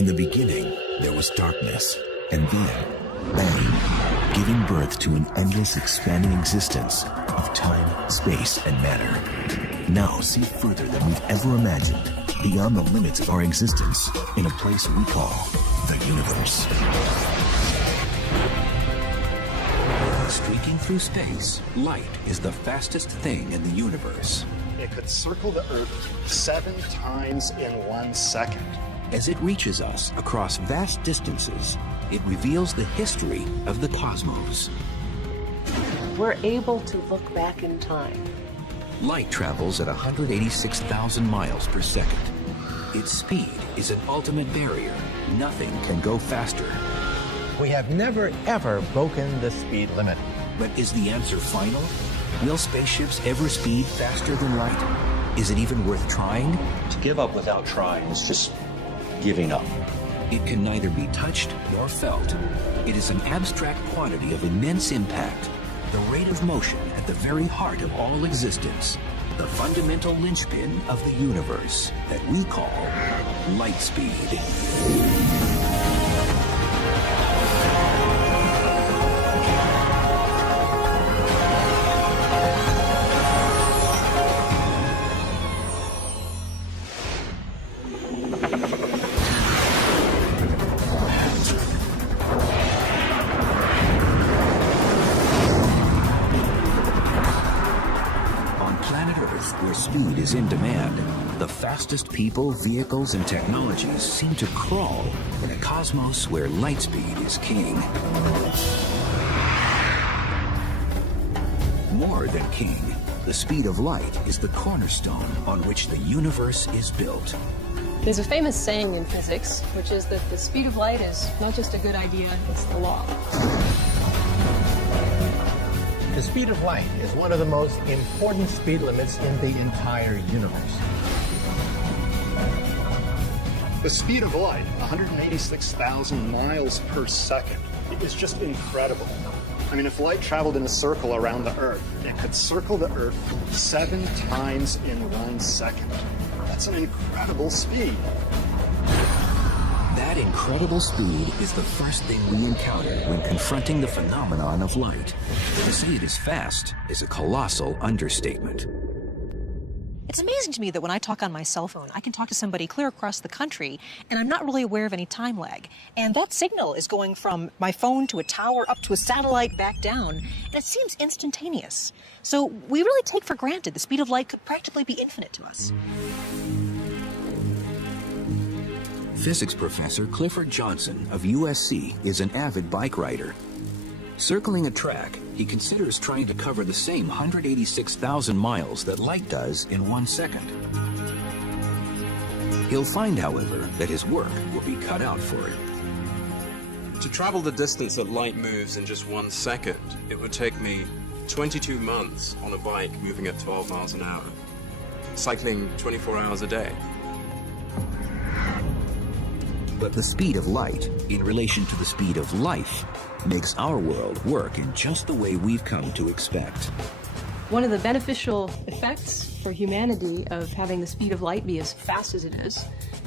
In the beginning, there was darkness, and then bang, giving birth to an endless expanding existence of time, space, and matter. Now see further than we've ever imagined, beyond the limits of our existence, in a place we call the universe. Streaking through space, light is the fastest thing in the universe. It could circle the Earth 7 times in 1 second. As it reaches us across vast distances, it reveals the history of the cosmos. We're able to look back in time. Light travels at 186,000 miles per second. Its speed is an ultimate barrier. Nothing can go faster. We have never, ever broken the speed limit. But is the answer final? Will spaceships ever speed faster than light? Is it even worth trying? To give up without trying is just giving up. It can neither be touched nor felt. It is an abstract quantity of immense impact, the rate of motion at the very heart of all existence, the fundamental linchpin of the universe that we call light speed. Where speed is in demand, the fastest people, vehicles, and technologies seem to crawl in a cosmos where light speed is king. More than king, the speed of light is the cornerstone on which the universe is built. There's a famous saying in physics, which is that the speed of light is not just a good idea, it's the law. The speed of light is one of the most important speed limits in the entire universe. The speed of light, 186,000 miles per second, is just incredible. I mean, if light traveled in a circle around the Earth, it could circle the Earth 7 times in 1 second. That's an incredible speed. That incredible speed is the first thing we encounter when confronting the phenomenon of light. To say it is fast is a colossal understatement. It's amazing to me that when I talk on my cell phone, I can talk to somebody clear across the country, and I'm not really aware of any time lag. And that signal is going from my phone to a tower, up to a satellite, back down, and it seems instantaneous. So we really take for granted the speed of light could practically be infinite to us. Physics professor Clifford Johnson of USC is an avid bike rider. Circling a track, he considers trying to cover the same 186,000 miles that light does in 1 second. He'll find, however, that his work will be cut out for it. To travel the distance that light moves in just 1 second, it would take me 22 months on a bike moving at 12 miles an hour, cycling 24 hours a day. But the speed of light, in relation to the speed of life, makes our world work in just the way we've come to expect. One of the beneficial effects for humanity of having the speed of light be as fast as it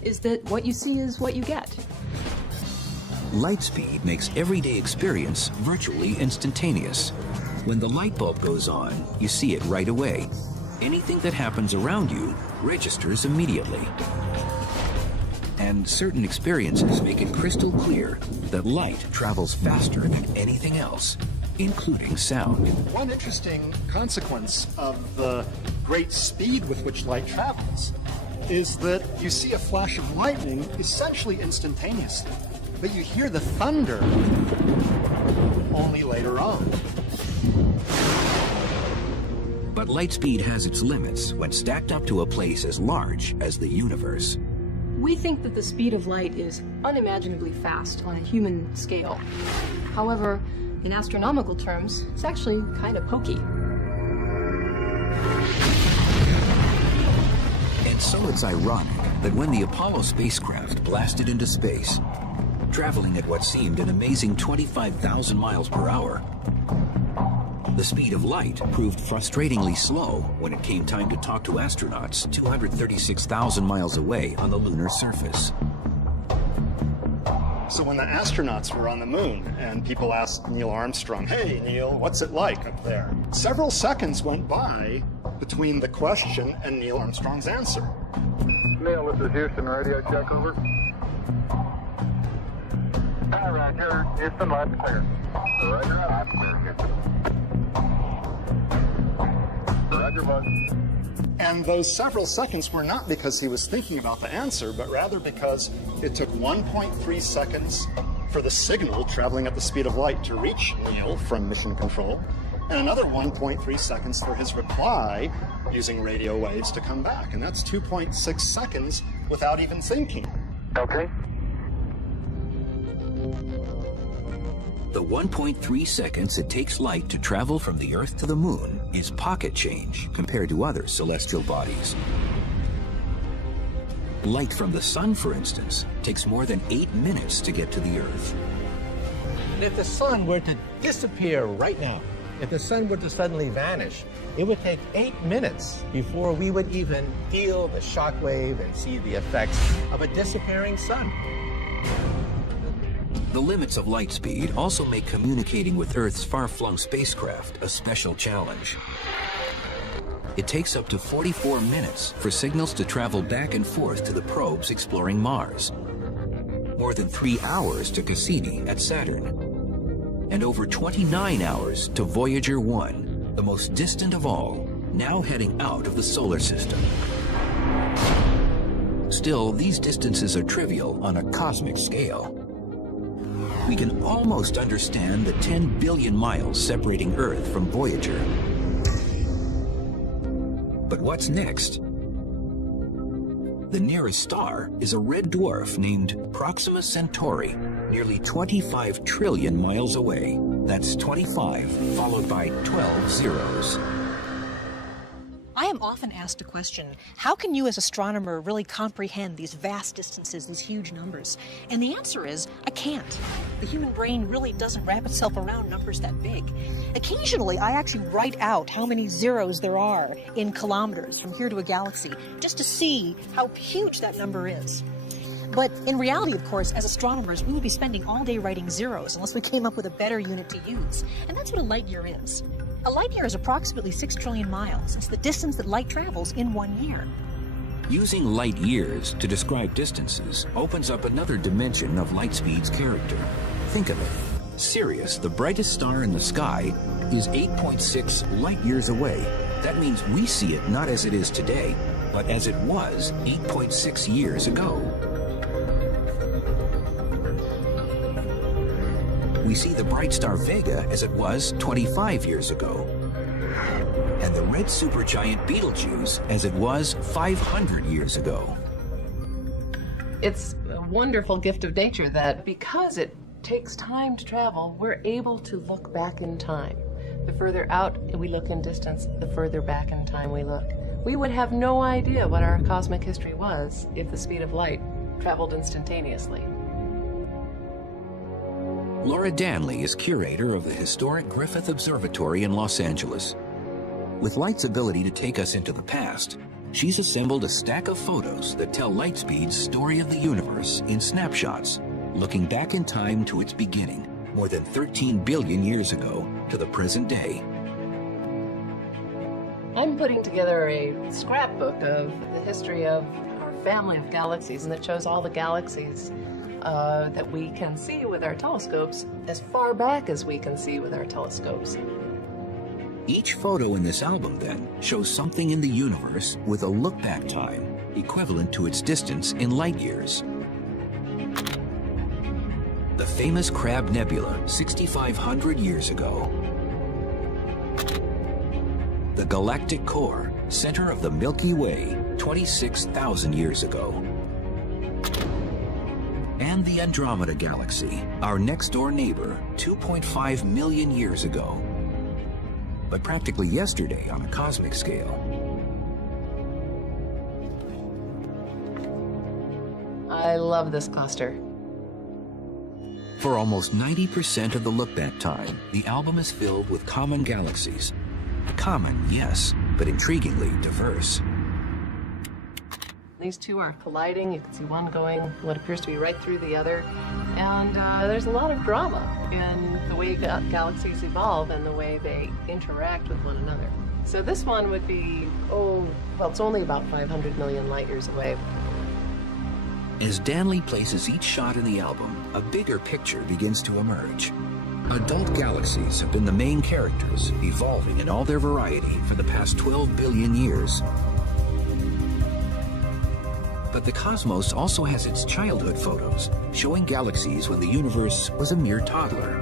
is that what you see is what you get. Light speed makes everyday experience virtually instantaneous. When the light bulb goes on, you see it right away. Anything that happens around you registers immediately. And certain experiences make it crystal clear that light travels faster than anything else, including sound. One interesting consequence of the great speed with which light travels is that you see a flash of lightning essentially instantaneously, but you hear the thunder only later on. But light speed has its limits when stacked up to a place as large as the universe. We think that the speed of light is unimaginably fast on a human scale. However, in astronomical terms, it's actually kind of pokey. And so it's ironic that when the Apollo spacecraft blasted into space, traveling at what seemed an amazing 25,000 miles per hour, the speed of light proved frustratingly slow when it came time to talk to astronauts 236,000 miles away on the lunar surface. So when the astronauts were on the moon and people asked Neil Armstrong, "Hey, Neil, what's it like up there?" Several seconds went by between the question and Neil Armstrong's answer. Neil, this is Houston, radio check, over. Hi, Roger. Houston, line's clear. Roger, line's clear, Houston. Roger, bud. And those several seconds were not because he was thinking about the answer, but rather because it took 1.3 seconds for the signal traveling at the speed of light to reach Neil from mission control, and another 1.3 seconds for his reply using radio waves to come back. And that's 2.6 seconds without even thinking. Okay. The 1.3 seconds it takes light to travel from the Earth to the Moon is pocket change compared to other celestial bodies. Light from the Sun, for instance, takes more than 8 minutes to get to the Earth. And if the sun were to disappear right now, if the sun were to suddenly vanish, it would take 8 minutes before we would even feel the shock wave and see the effects of a disappearing sun. The limits of light speed also make communicating with Earth's far-flung spacecraft a special challenge. It takes up to 44 minutes for signals to travel back and forth to the probes exploring Mars, more than 3 hours to Cassini at Saturn, and over 29 hours to Voyager 1, the most distant of all, now heading out of the solar system. Still, these distances are trivial on a cosmic scale. We can almost understand the 10 billion miles separating Earth from Voyager. But what's next? The nearest star is a red dwarf named Proxima Centauri, nearly 25 trillion miles away. That's 25 followed by 12 zeros. I am often asked a question, how can you as an astronomer really comprehend these vast distances, these huge numbers? And the answer is, I can't. The human brain really doesn't wrap itself around numbers that big. Occasionally, I actually write out how many zeros there are in kilometers from here to a galaxy, just to see how huge that number is. But in reality, of course, as astronomers, we would be spending all day writing zeros unless we came up with a better unit to use. And that's what a light year is. A light year is approximately 6 trillion miles. It's the distance that light travels in 1 year. Using light years to describe distances opens up another dimension of light speed's character. Think of it. Sirius, the brightest star in the sky, is 8.6 light years away. That means we see it not as it is today, but as it was 8.6 years ago. We see the bright star Vega as it was 25 years ago, and the red supergiant Betelgeuse as it was 500 years ago. It's a wonderful gift of nature that because it takes time to travel, we're able to look back in time. The further out we look in distance, the further back in time we look. We would have no idea what our cosmic history was if the speed of light traveled instantaneously. Laura Danley is curator of the historic Griffith Observatory in Los Angeles. With light's ability to take us into the past, she's assembled a stack of photos that tell light speed's story of the universe in snapshots, looking back in time to its beginning, more than 13 billion years ago, to the present day. I'm putting together a scrapbook of the history of our family of galaxies, and that shows all the galaxies that we can see with our telescopes as far back as we can see with our telescopes. Each photo in this album, then, shows something in the universe with a look-back time equivalent to its distance in light years. The famous Crab Nebula, 6,500 years ago. The galactic core, center of the Milky Way, 26,000 years ago. And the Andromeda Galaxy, our next-door neighbor, 2.5 million years ago. But practically yesterday on a cosmic scale. I love this cluster. For almost 90% of the look-back time, the album is filled with common galaxies. Common, yes, but intriguingly diverse. These two are colliding. You can see one going what appears to be right through the other. And there's a lot of drama in the way galaxies evolve and the way they interact with one another. So this one would be, it's only about 500 million light years away. As Danley places each shot in the album, a bigger picture begins to emerge. Adult galaxies have been the main characters, evolving in all their variety for the past 12 billion years. But the cosmos also has its childhood photos, showing galaxies when the universe was a mere toddler.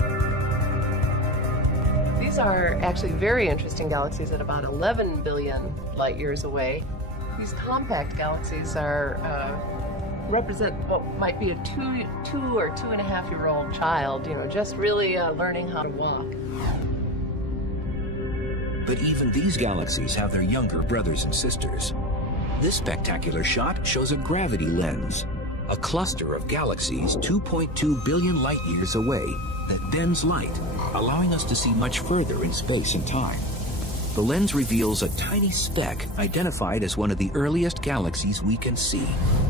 These are actually very interesting galaxies at about 11 billion light years away. These compact galaxies represent what might be a two or 2.5-year-old child, just really learning how to walk. But even these galaxies have their younger brothers and sisters. This spectacular shot shows a gravity lens, a cluster of galaxies 2.2 billion light years away that bends light, allowing us to see much further in space and time. The lens reveals a tiny speck identified as one of the earliest galaxies we can see,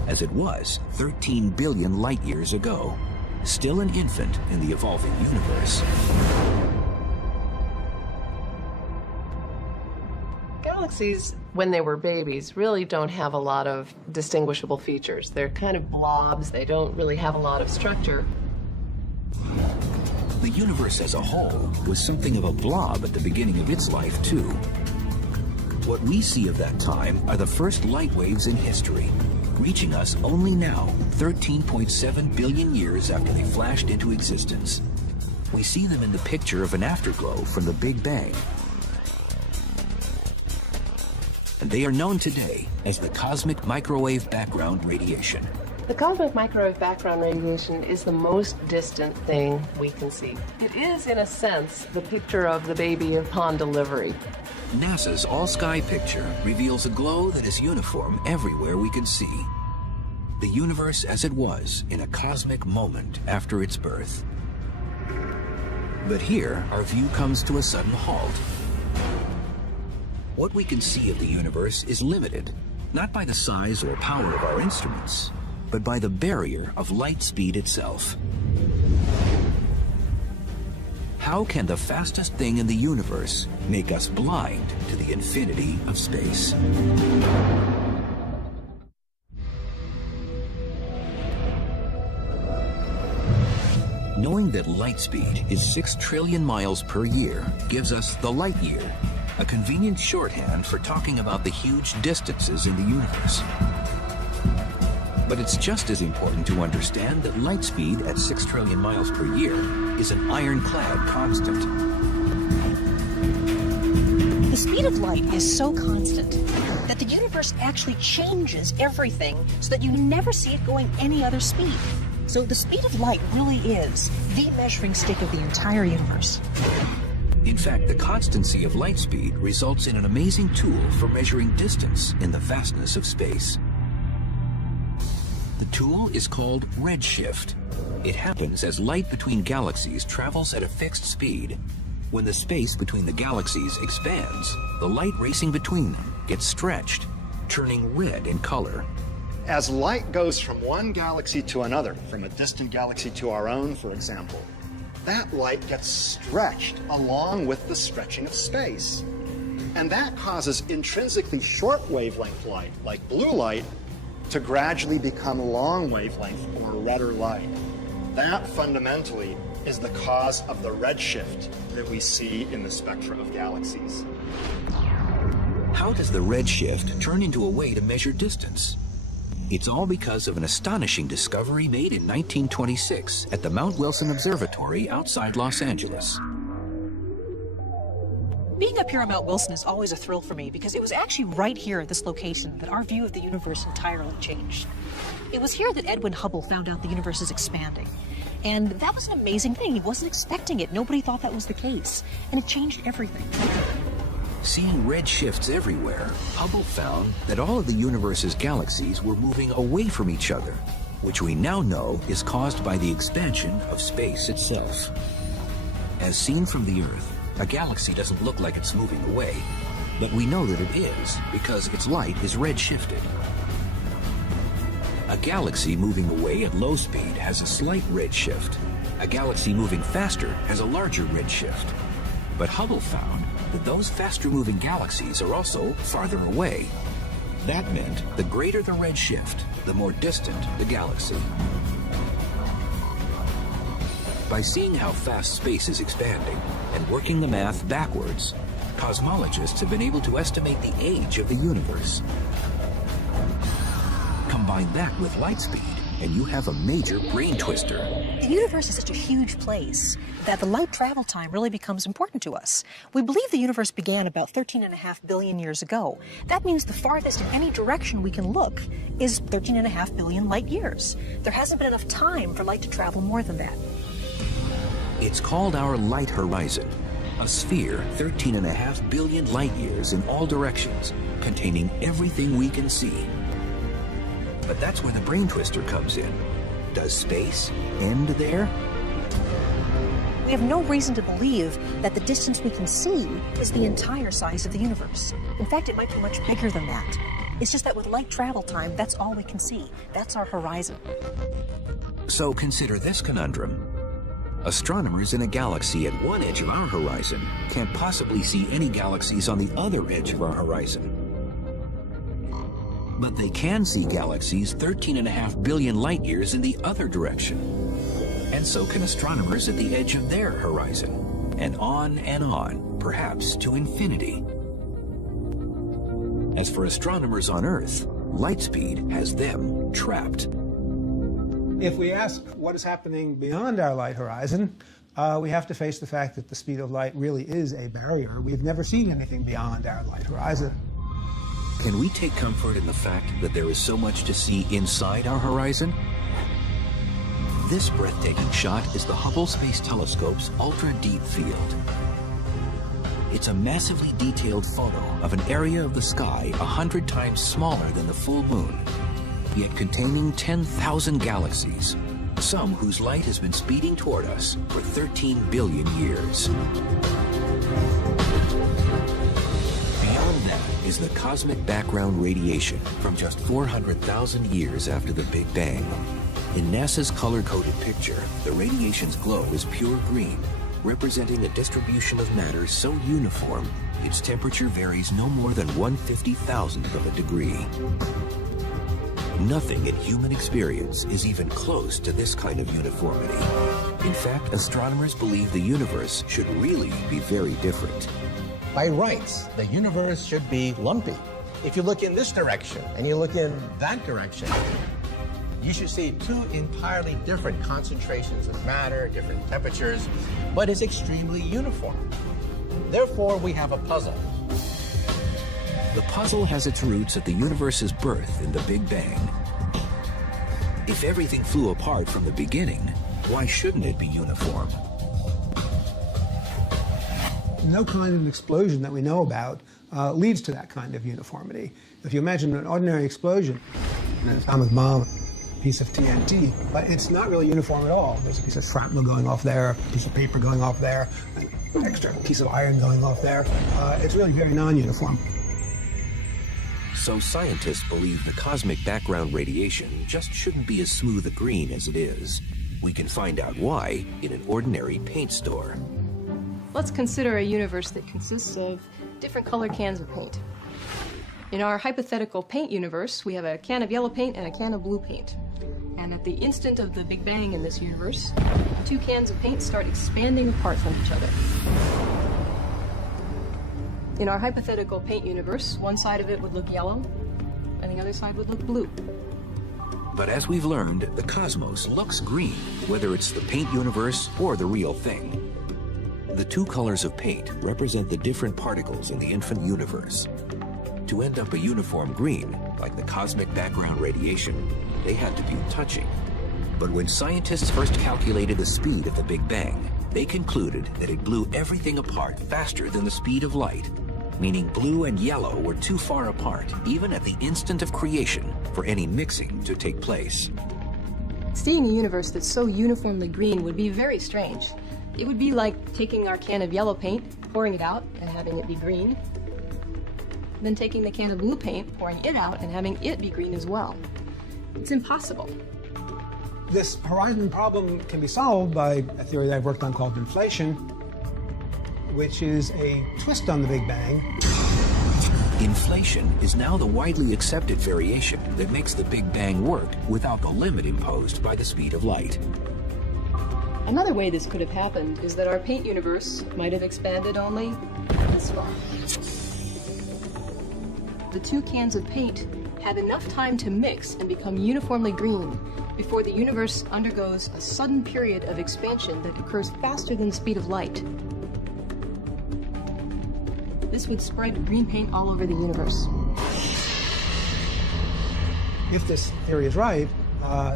as it was 13 billion light years ago, still an infant in the evolving universe. Galaxies, when they were babies, really don't have a lot of distinguishable features. They're kind of blobs. They don't really have a lot of structure. The universe as a whole was something of a blob at the beginning of its life, too. What we see of that time are the first light waves in history, reaching us only now, 13.7 billion years after they flashed into existence. We see them in the picture of an afterglow from the Big Bang. And they are known today as the cosmic microwave background radiation. The cosmic microwave background radiation is the most distant thing we can see. It is, in a sense, the picture of the baby upon delivery. NASA's all-sky picture reveals a glow that is uniform everywhere we can see. The universe as it was in a cosmic moment after its birth. But here, our view comes to a sudden halt. What we can see of the universe is limited, not by the size or power of our instruments, but by the barrier of light speed itself. How can the fastest thing in the universe make us blind to the infinity of space? Knowing that light speed is 6 trillion miles per year gives us the light year, a convenient shorthand for talking about the huge distances in the universe. But it's just as important to understand that light speed at 6 trillion miles per year is an ironclad constant. The speed of light is so constant that the universe actually changes everything so that you never see it going any other speed. So the speed of light really is the measuring stick of the entire universe. In fact, the constancy of light speed results in an amazing tool for measuring distance in the vastness of space. The tool is called redshift. It happens as light between galaxies travels at a fixed speed. When the space between the galaxies expands, the light racing between them gets stretched, turning red in color. As light goes from one galaxy to another, from a distant galaxy to our own, for example, that light gets stretched along with the stretching of space. And that causes intrinsically short wavelength light, like blue light, to gradually become long wavelength or redder light. That fundamentally is the cause of the redshift that we see in the spectra of galaxies. How does the redshift turn into a way to measure distance? It's all because of an astonishing discovery made in 1926 at the Mount Wilson Observatory outside Los Angeles. Being up here on Mount Wilson is always a thrill for me because it was actually right here at this location that our view of the universe entirely changed. It was here that Edwin Hubble found out the universe is expanding. And that was an amazing thing. He wasn't expecting it. Nobody thought that was the case. And it changed everything. Seeing red shifts everywhere, Hubble found that all of the universe's galaxies were moving away from each other, which we now know is caused by the expansion of space itself. As seen from the Earth, a galaxy doesn't look like it's moving away, but we know that it is because its light is red-shifted. A galaxy moving away at low speed has a slight redshift. A galaxy moving faster has a larger redshift. But Hubble found that those faster-moving galaxies are also farther away. That meant the greater the redshift, the more distant the galaxy. By seeing how fast space is expanding and working the math backwards, cosmologists have been able to estimate the age of the universe. Combine that with light speed, and you have a major brain twister. The universe is such a huge place that the light travel time really becomes important to us. We believe the universe began about 13.5 billion years ago. That means the farthest in any direction we can look is 13.5 billion light years. There hasn't been enough time for light to travel more than that. It's called our light horizon, a sphere 13.5 billion light years in all directions, containing everything we can see. But that's where the brain twister comes in. Does space end there? We have no reason to believe that the distance we can see is the entire size of the universe. In fact, it might be much bigger than that. It's just that with light travel time, that's all we can see. That's our horizon. So consider this conundrum. Astronomers in a galaxy at one edge of our horizon can't possibly see any galaxies on the other edge of our horizon. But they can see galaxies 13.5 billion light years in the other direction. And so can astronomers at the edge of their horizon. And on, perhaps to infinity. As for astronomers on Earth, light speed has them trapped. If we ask what is happening beyond our light horizon, we have to face the fact that the speed of light really is a barrier. We've never seen anything beyond our light horizon. Can we take comfort in the fact that there is so much to see inside our horizon? This breathtaking shot is the Hubble Space Telescope's ultra-deep field. It's a massively detailed photo of an area of the sky 100 times smaller than the full moon, yet containing 10,000 galaxies, some whose light has been speeding toward us for 13 billion years. Beyond that is the cosmic background radiation from just 400,000 years after the Big Bang. In NASA's color-coded picture, the radiation's glow is pure green, representing a distribution of matter so uniform, its temperature varies no more than 1/50,000th of a degree. Nothing in human experience is even close to this kind of uniformity. In fact, astronomers believe the universe should really be very different. By rights, the universe should be lumpy. If you look in this direction and you look in that direction, you should see two entirely different concentrations of matter, different temperatures, but it's extremely uniform. Therefore, we have a puzzle. The puzzle has its roots at the universe's birth in the Big Bang. If everything flew apart from the beginning, why shouldn't it be uniform? No kind of explosion that we know about leads to that kind of uniformity. If you imagine an ordinary explosion, an atomic bomb, a piece of TNT, but it's not really uniform at all. There's a piece of shrapnel going off there, a piece of paper going off there, an extra piece of iron going off there. It's really very non-uniform. So scientists believe the cosmic background radiation just shouldn't be as smooth a green as it is. We can find out why in an ordinary paint store. Let's consider a universe that consists of different color cans of paint. In our hypothetical paint universe, we have a can of yellow paint and a can of blue paint. And at the instant of the Big Bang in this universe, the two cans of paint start expanding apart from each other. In our hypothetical paint universe, one side of it would look yellow, and the other side would look blue. But as we've learned, the cosmos looks green, whether it's the paint universe or the real thing. The two colors of paint represent the different particles in the infant universe. To end up a uniform green, like the cosmic background radiation, they had to be touching. But when scientists first calculated the speed of the Big Bang, they concluded that it blew everything apart faster than the speed of light, meaning blue and yellow were too far apart, even at the instant of creation, for any mixing to take place. Seeing a universe that's so uniformly green would be very strange. It would be like taking our can of yellow paint, pouring it out, and having it be green, then taking the can of blue paint, pouring it out, and having it be green as well. It's impossible. This horizon problem can be solved by a theory that I've worked on called inflation, which is a twist on the Big Bang. Inflation is now the widely accepted variation that makes the Big Bang work without the limit imposed by the speed of light. Another way this could have happened is that our paint universe might have expanded only this far. The two cans of paint have enough time to mix and become uniformly green before the universe undergoes a sudden period of expansion that occurs faster than the speed of light. This would spread green paint all over the universe. If this theory is right,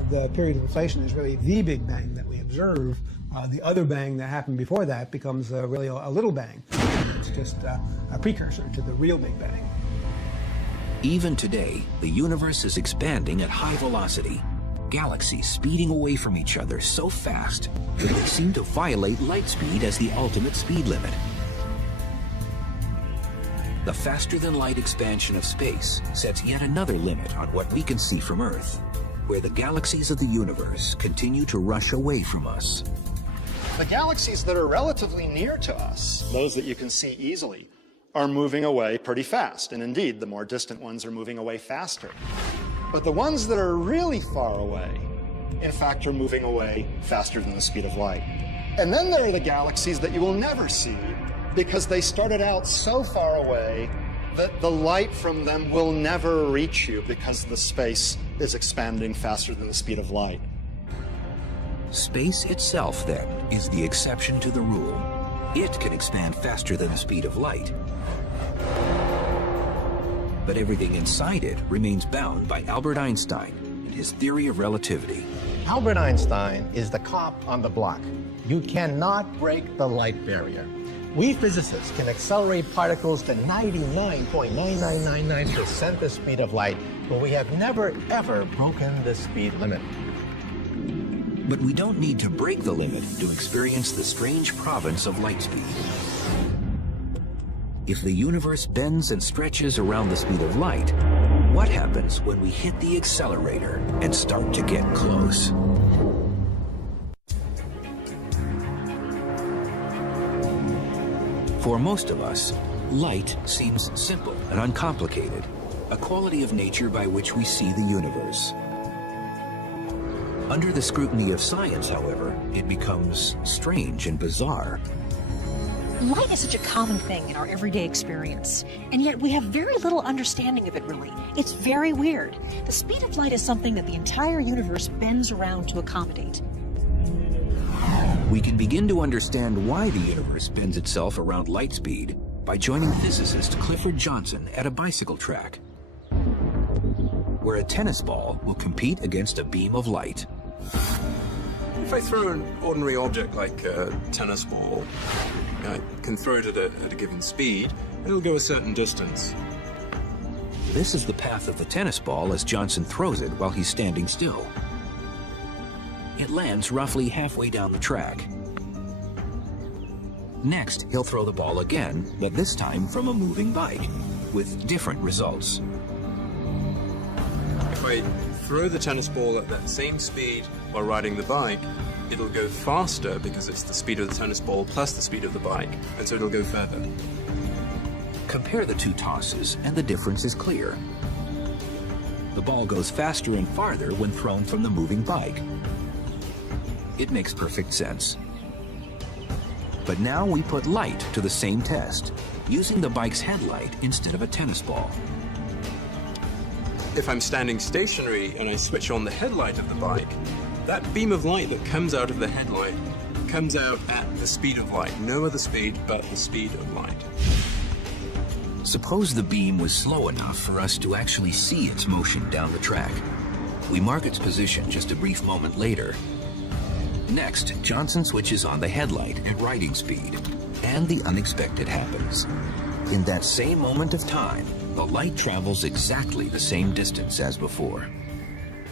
the period of inflation is really the Big Bang that we observe. The other bang that happened before that becomes really a little bang. It's just a precursor to the real Big Bang. Even today, the universe is expanding at high velocity. Galaxies speeding away from each other so fast that they seem to violate light speed as the ultimate speed limit. The faster-than-light expansion of space sets yet another limit on what we can see from Earth, where the galaxies of the universe continue to rush away from us. The galaxies that are relatively near to us, those that you can see easily, are moving away pretty fast. And indeed, the more distant ones are moving away faster. But the ones that are really far away, in fact, are moving away faster than the speed of light. And then there are the galaxies that you will never see because they started out so far away that the light from them will never reach you because the space is expanding faster than the speed of light. Space itself, then, is the exception to the rule. It can expand faster than the speed of light. But everything inside it remains bound by Albert Einstein and his theory of relativity. Albert Einstein is the cop on the block. You cannot break the light barrier. We physicists can accelerate particles to 99.9999% the speed of light, but we have never, ever broken the speed limit. But we don't need to break the limit to experience the strange province of light speed. If the universe bends and stretches around the speed of light, what happens when we hit the accelerator and start to get close? For most of us, light seems simple and uncomplicated, a quality of nature by which we see the universe. Under the scrutiny of science, however, it becomes strange and bizarre. Light is such a common thing in our everyday experience, and yet we have very little understanding of it, really. It's very weird. The speed of light is something that the entire universe bends around to accommodate. We can begin to understand why the universe bends itself around light speed by joining physicist Clifford Johnson at a bicycle track, where a tennis ball will compete against a beam of light. If I throw an ordinary object like a tennis ball, I can throw it at a given speed, and it'll go a certain distance. This is the path of the tennis ball as Johnson throws it while he's standing still. It lands roughly halfway down the track. Next, he'll throw the ball again, but this time from a moving bike, with different results. If I throw the tennis ball at that same speed while riding the bike, it'll go faster because it's the speed of the tennis ball plus the speed of the bike, and so it'll go further. Compare the two tosses, and the difference is clear. The ball goes faster and farther when thrown from the moving bike. It makes perfect sense. But now we put light to the same test, using the bike's headlight instead of a tennis ball. If I'm standing stationary and I switch on the headlight of the bike, that beam of light that comes out of the headlight comes out at the speed of light. No other speed but the speed of light. Suppose the beam was slow enough for us to actually see its motion down the track. We mark its position just a brief moment later. Next, Johnson switches on the headlight at riding speed, and the unexpected happens. In that same moment of time, the light travels exactly the same distance as before.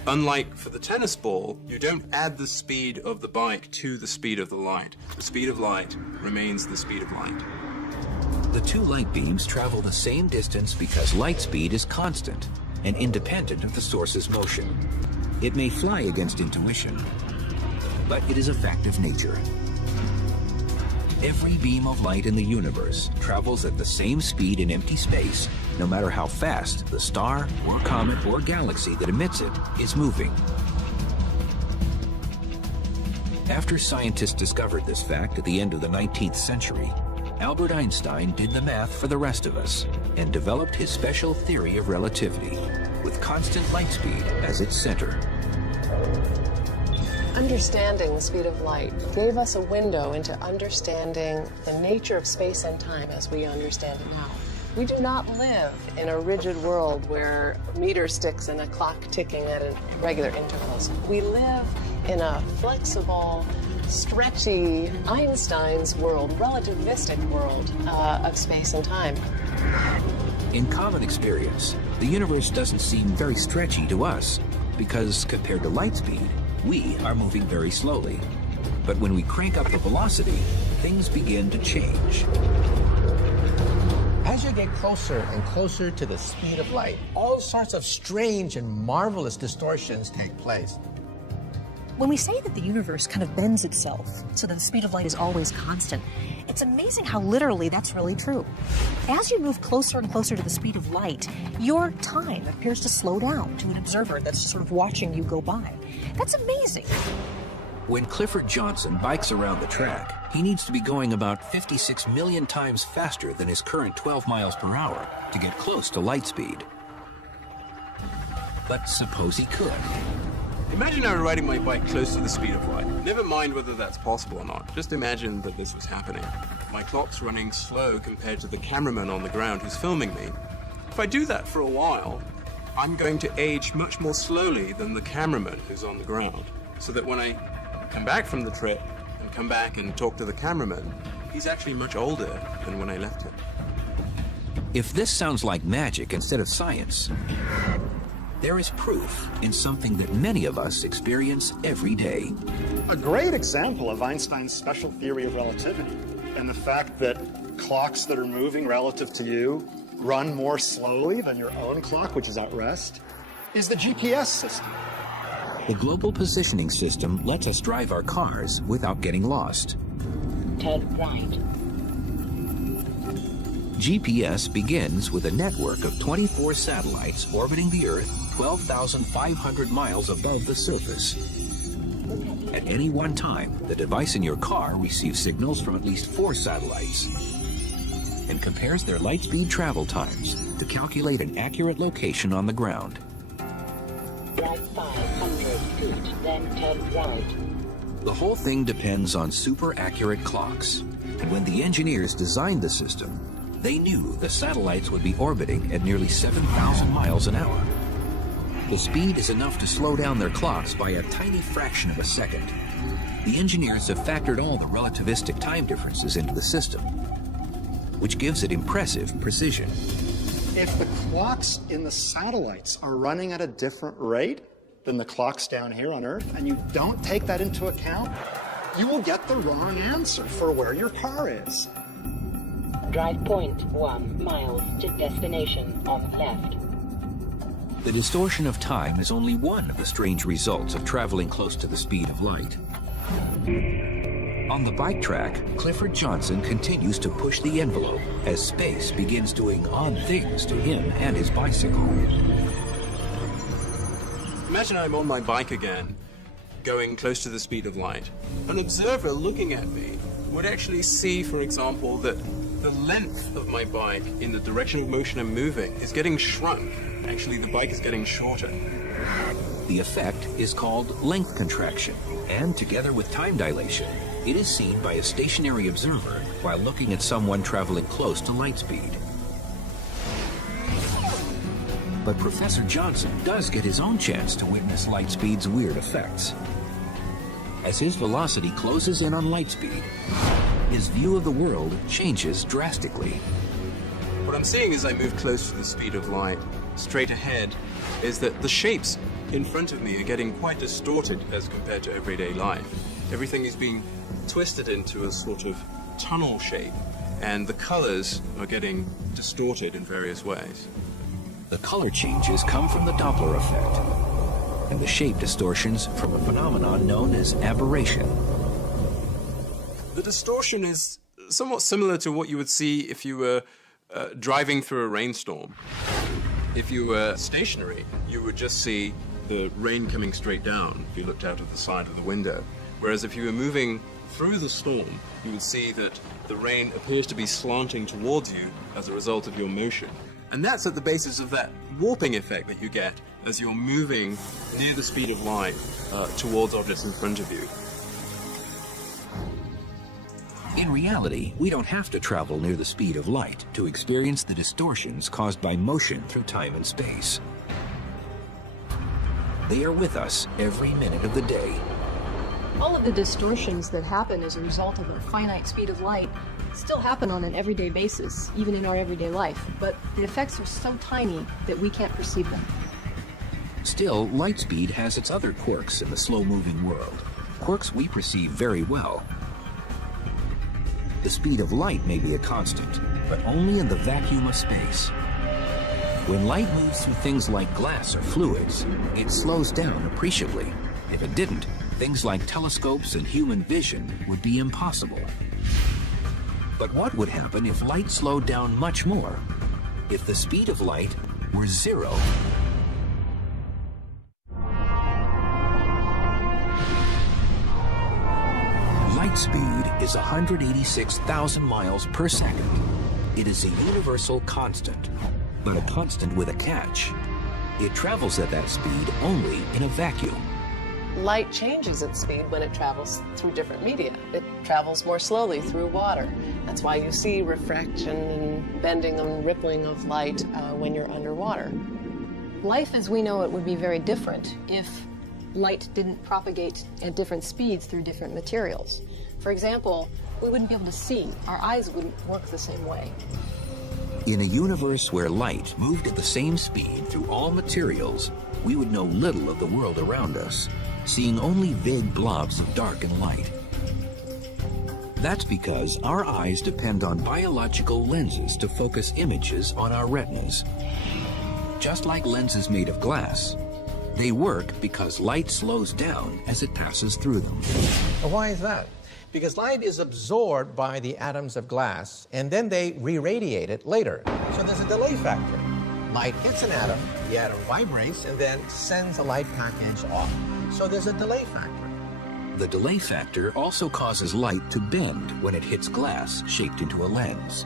Unlike for the tennis ball, you don't add the speed of the bike to the speed of the light. The speed of light remains the speed of light. The two light beams travel the same distance because light speed is constant. and independent of the source's motion. It may fly against intuition, but it is a fact of nature. Every beam of light in the universe travels at the same speed in empty space, no matter how fast the star or comet or galaxy that emits it is moving. After scientists discovered this fact at the end of the 19th century, Albert Einstein did the math for the rest of us and developed his special theory of relativity, with constant light speed as its center. Understanding the speed of light gave us a window into understanding the nature of space and time as we understand it now. We do not live in a rigid world where meter sticks and a clock ticking at regular intervals. We live in a flexible, stretchy, Einstein's world, relativistic world of space and time. In common experience, the universe doesn't seem very stretchy to us because, compared to light speed, we are moving very slowly. But when we crank up the velocity, things begin to change. As you get closer and closer to the speed of light, all sorts of strange and marvelous distortions take place. When we say that the universe kind of bends itself so that the speed of light is always constant, it's amazing how literally that's really true. As you move closer and closer to the speed of light, your time appears to slow down to an observer that's sort of watching you go by. That's amazing. When Clifford Johnson bikes around the track, he needs to be going about 56 million times faster than his current 12 miles per hour to get close to light speed. But suppose he could. Imagine I were riding my bike close to the speed of light. Never mind whether that's possible or not. Just imagine that this was happening. My clock's running slow compared to the cameraman on the ground who's filming me. If I do that for a while, I'm going to age much more slowly than the cameraman who's on the ground. So that when I come back from the trip and come back and talk to the cameraman, he's actually much older than when I left him. If this sounds like magic instead of science, there is proof in something that many of us experience every day. A great example of Einstein's special theory of relativity and the fact that clocks that are moving relative to you run more slowly than your own clock, which is at rest, is the GPS system. The global positioning system lets us drive our cars without getting lost. Turn right. GPS begins with a network of 24 satellites orbiting the Earth 12,500 miles above the surface. At any one time, the device in your car receives signals from at least 4 satellites and compares their light speed travel times to calculate an accurate location on the ground. Drive 500 feet, then turn right. The whole thing depends on super accurate clocks, and when the engineers designed the system, they knew the satellites would be orbiting at nearly 7,000 miles an hour. The speed is enough to slow down their clocks by a tiny fraction of a second. The engineers have factored all the relativistic time differences into the system, which gives it impressive precision. If the clocks in the satellites are running at a different rate than the clocks down here on Earth, and you don't take that into account, you will get the wrong answer for where your car is. Drive 0.1 miles to destination on left. The distortion of time is only one of the strange results of traveling close to the speed of light. On the bike track, Clifford Johnson continues to push the envelope as space begins doing odd things to him and his bicycle. Imagine I'm on my bike again, going close to the speed of light. An observer looking at me would actually see, for example, that the length of my bike in the direction of motion I'm moving is getting shrunk. Actually, the bike is getting shorter. The effect is called length contraction, and together with time dilation, it is seen by a stationary observer while looking at someone traveling close to light speed. But Professor Johnson does get his own chance to witness light speed's weird effects. As his velocity closes in on light speed, his view of the world changes drastically. What I'm seeing as I move close to the speed of light, straight ahead, is that the shapes in front of me are getting quite distorted as compared to everyday life. Everything is being twisted into a sort of tunnel shape, and the colors are getting distorted in various ways. The color changes come from the Doppler effect, and the shape distortions from a phenomenon known as aberration. The distortion is somewhat similar to what you would see if you were driving through a rainstorm. If you were stationary, you would just see the rain coming straight down if you looked out of the side of the window. Whereas if you were moving through the storm, you would see that the rain appears to be slanting towards you as a result of your motion. And that's at the basis of that warping effect that you get as you're moving near the speed of light towards objects in front of you. In reality, we don't have to travel near the speed of light to experience the distortions caused by motion through time and space. They are with us every minute of the day. All of the distortions that happen as a result of a finite speed of light still happen on an everyday basis, even in our everyday life, but the effects are so tiny that we can't perceive them. Still, light speed has its other quirks in the slow-moving world, quirks we perceive very well. The speed of light may be a constant, but only in the vacuum of space. When light moves through things like glass or fluids, it slows down appreciably. If it didn't, things like telescopes and human vision would be impossible. But what would happen if light slowed down much more? If the speed of light were zero? Light speed is 186,000 miles per second. It is a universal constant, but a constant with a catch. It travels at that speed only in a vacuum. Light changes its speed when it travels through different media. It travels more slowly through water. That's why you see refraction and bending and rippling of light when you're underwater. Life as we know it would be very different if light didn't propagate at different speeds through different materials. For example, we wouldn't be able to see. Our eyes wouldn't work the same way. In a universe where light moved at the same speed through all materials, we would know little of the world around us, seeing only vague blobs of dark and light. That's because our eyes depend on biological lenses to focus images on our retinas. Just like lenses made of glass, they work because light slows down as it passes through them. Well, why is that? Because light is absorbed by the atoms of glass, and then they re-radiate it later. So there's a delay factor. Light hits an atom, the atom vibrates, and then sends a light package off. So there's a delay factor. The delay factor also causes light to bend when it hits glass shaped into a lens.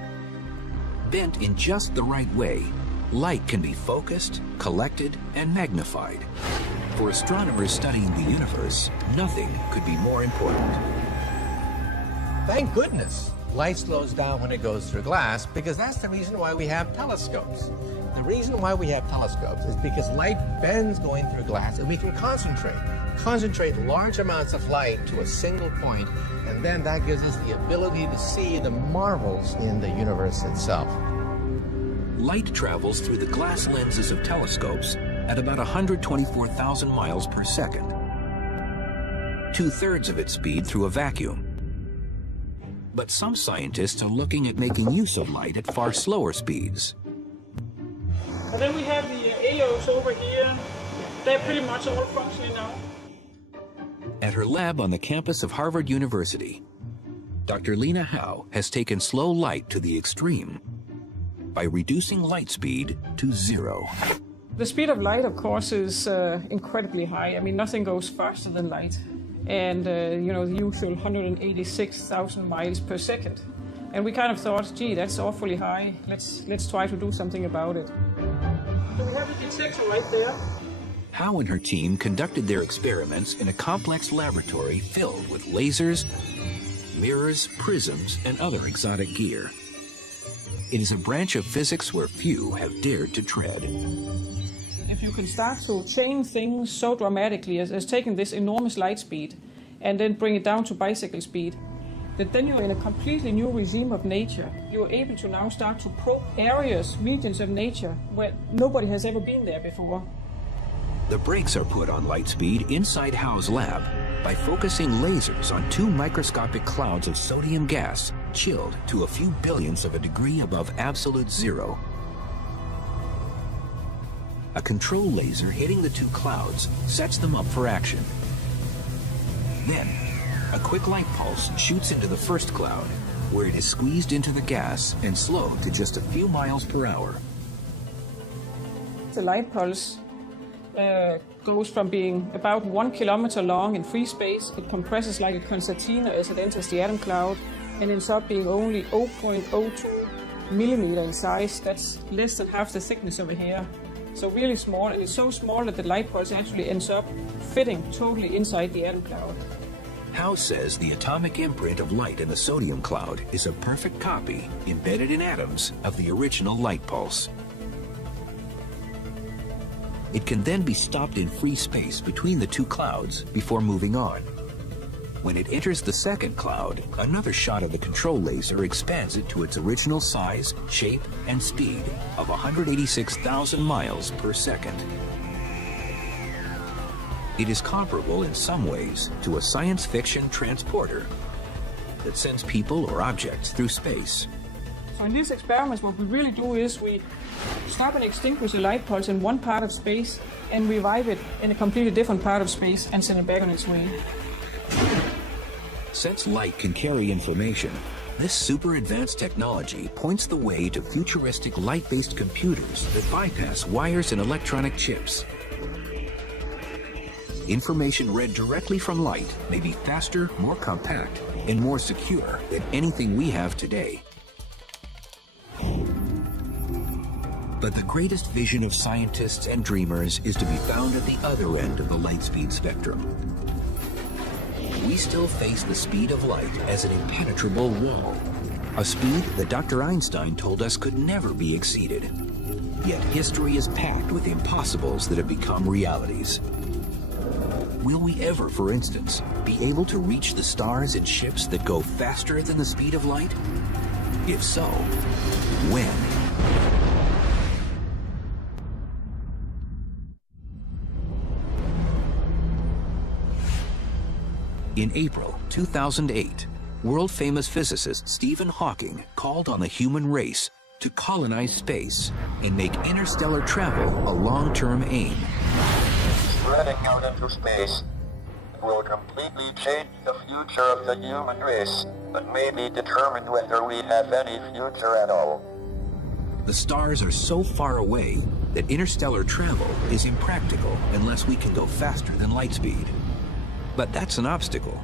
Bent in just the right way, light can be focused, collected, and magnified. For astronomers studying the universe, nothing could be more important. Thank goodness light slows down when it goes through glass, because that's the reason why we have telescopes. The reason why we have telescopes is because light bends going through glass, and we can concentrate large amounts of light to a single point, and then that gives us the ability to see the marvels in the universe itself. Light travels through the glass lenses of telescopes at about 124,000 miles per second. 2/3 of its speed through a vacuum. But some scientists are looking at making use of light at far slower speeds. And then we have the AOs over here. They're pretty much all functioning now. At her lab on the campus of Harvard University, Dr. Lena Howe has taken slow light to the extreme by reducing light speed to zero. The speed of light, of course, is incredibly high. I mean, nothing goes faster than light. And, you know, the usual 186,000 miles per second. And we kind of thought, gee, that's awfully high. Let's try to do something about it. So we have a detector right there. Howe and her team conducted their experiments in a complex laboratory filled with lasers, mirrors, prisms, and other exotic gear. It is a branch of physics where few have dared to tread. If you can start to change things so dramatically as taking this enormous light speed and then bring it down to bicycle speed, that then you're in a completely new regime of nature. You're able to now start to probe areas, regions of nature where nobody has ever been there before. The brakes are put on light speed inside Howe's lab by focusing lasers on 2 microscopic clouds of sodium gas chilled to a few billionths of a degree above absolute zero. A control laser hitting the two clouds sets them up for action. Then, a quick light pulse shoots into the first cloud, where it is squeezed into the gas and slowed to just a few miles per hour. The light pulse goes from being about 1 kilometer long in free space. It compresses like a concertina as it enters the atom cloud and ends up being only 0.02 millimeter in size. That's less than half the thickness of a hair. So really small, and it's so small that the light pulse actually ends up fitting totally inside the atom cloud. Howe says the atomic imprint of light in the sodium cloud is a perfect copy, embedded in atoms, of the original light pulse. It can then be stopped in free space between the two clouds before moving on. When it enters the second cloud, another shot of the control laser expands it to its original size, shape, and speed of 186,000 miles per second. It is comparable in some ways to a science fiction transporter that sends people or objects through space. So in these experiments, what we really do is we stop and extinguish a light pulse in one part of space and revive it in a completely different part of space and send it back on its way. Since light can carry information, this super advanced technology points the way to futuristic light-based computers that bypass wires and electronic chips. Information read directly from light may be faster, more compact, and more secure than anything we have today. But the greatest vision of scientists and dreamers is to be found at the other end of the light speed spectrum. We still face the speed of light as an impenetrable wall, a speed that Dr. Einstein told us could never be exceeded. Yet history is packed with impossibles that have become realities. Will we ever, for instance, be able to reach the stars in ships that go faster than the speed of light? If so, when? In April 2008, world-famous physicist Stephen Hawking called on the human race to colonize space and make interstellar travel a long-term aim. Spreading out into space will completely change the future of the human race, but maybe determine whether we have any future at all. The stars are so far away that interstellar travel is impractical unless we can go faster than light speed. But that's an obstacle.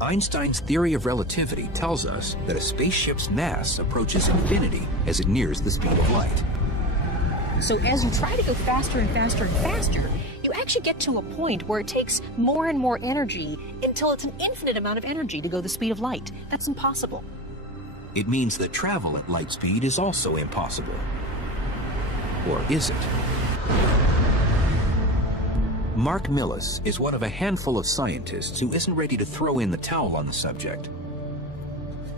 Einstein's theory of relativity tells us that a spaceship's mass approaches infinity as it nears the speed of light. So as you try to go faster and faster and faster, you actually get to a point where it takes more and more energy until it's an infinite amount of energy to go the speed of light. That's impossible. It means that travel at light speed is also impossible. Or is it? Mark Millis is one of a handful of scientists who isn't ready to throw in the towel on the subject.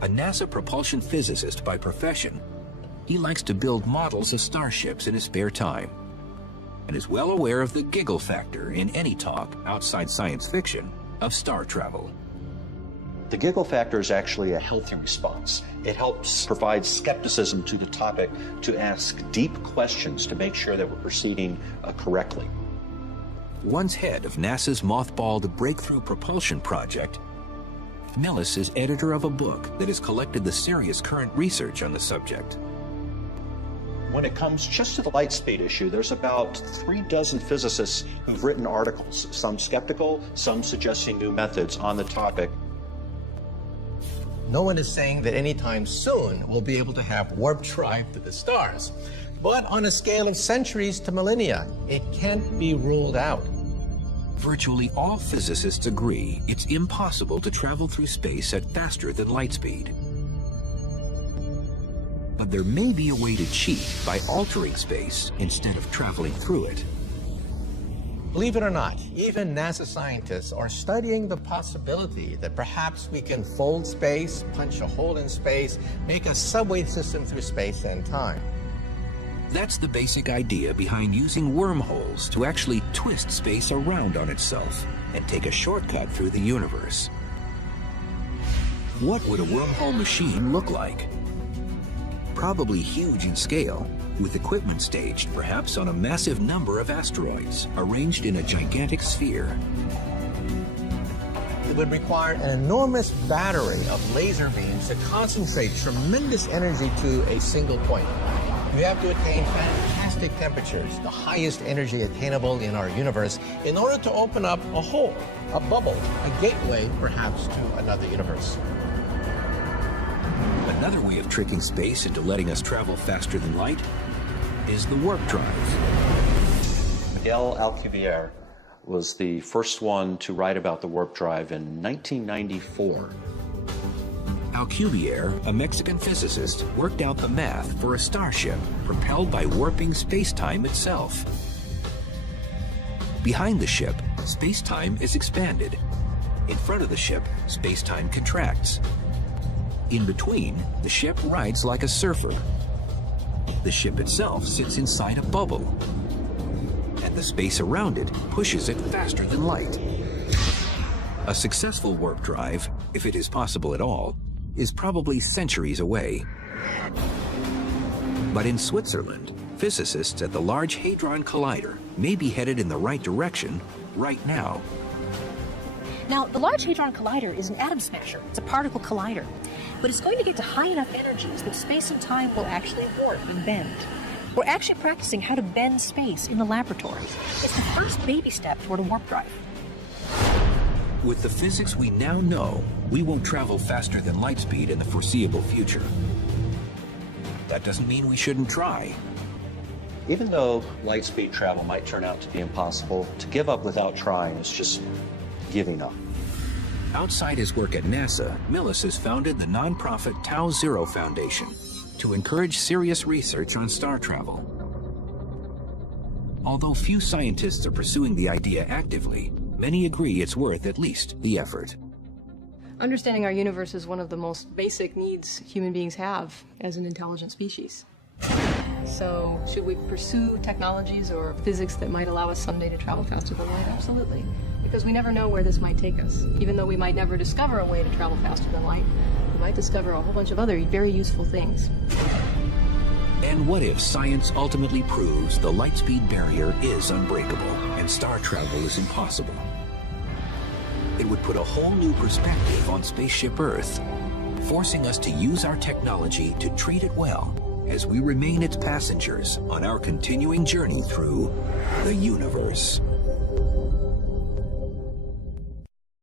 A NASA propulsion physicist by profession, he likes to build models of starships in his spare time, and is well aware of the giggle factor in any talk outside science fiction of star travel. The giggle factor is actually a healthy response. It helps provide skepticism to the topic, to ask deep questions to make sure that we're proceeding correctly. Once head of NASA's mothballed Breakthrough Propulsion Project, Millis is editor of a book that has collected the serious current research on the subject. When it comes just to the light speed issue, there's about 36 physicists who've written articles, some skeptical, some suggesting new methods on the topic. No one is saying that anytime soon we'll be able to have warp drive to the stars. But on a scale of centuries to millennia, it can't be ruled out. Virtually all physicists agree it's impossible to travel through space at faster than light speed. But there may be a way to cheat by altering space instead of traveling through it. Believe it or not, even NASA scientists are studying the possibility that perhaps we can fold space, punch a hole in space, make a subway system through space and time. That's the basic idea behind using wormholes to actually twist space around on itself and take a shortcut through the universe. What would a wormhole machine look like? probably huge in scale, with equipment staged perhaps on a massive number of asteroids arranged in a gigantic sphere. It would require an enormous battery of laser beams to concentrate tremendous energy to a single point. You have to attain fantastic temperatures, the highest energy attainable in our universe, in order to open up a hole, a bubble, a gateway perhaps to another universe. Another way of tricking space into letting us travel faster than light is the warp drive. Miguel Alcubierre was the first one to write about the warp drive in 1994. Alcubierre, a Mexican physicist, worked out the math for a starship propelled by warping space-time itself. Behind the ship, space-time is expanded. In front of the ship, space-time contracts. In between, the ship rides like a surfer. The ship itself sits inside a bubble, and the space around it pushes it faster than light. A successful warp drive, if it is possible at all, is probably centuries away. But in Switzerland, physicists at the Large Hadron Collider may be headed in the right direction right now. Now, the Large Hadron Collider is an atom smasher. It's a particle collider. But it's going to get to high enough energies that space and time will actually warp and bend. We're actually practicing how to bend space in the laboratory. It's the first baby step toward a warp drive. With the physics we now know, we won't travel faster than light speed in the foreseeable future. That doesn't mean we shouldn't try. Even though light speed travel might turn out to be impossible, to give up without trying is just giving up. Outside his work at NASA, Millis has founded the nonprofit Tau Zero Foundation to encourage serious research on star travel. Although few scientists are pursuing the idea actively, many agree it's worth at least the effort. Understanding our universe is one of the most basic needs human beings have as an intelligent species. So, should we pursue technologies or physics that might allow us someday to travel faster than light? Absolutely. Because we never know where this might take us. Even though we might never discover a way to travel faster than light, we might discover a whole bunch of other very useful things. And what if science ultimately proves the light speed barrier is unbreakable and star travel is impossible? It would put a whole new perspective on spaceship Earth, forcing us to use our technology to treat it well as we remain its passengers on our continuing journey through the universe.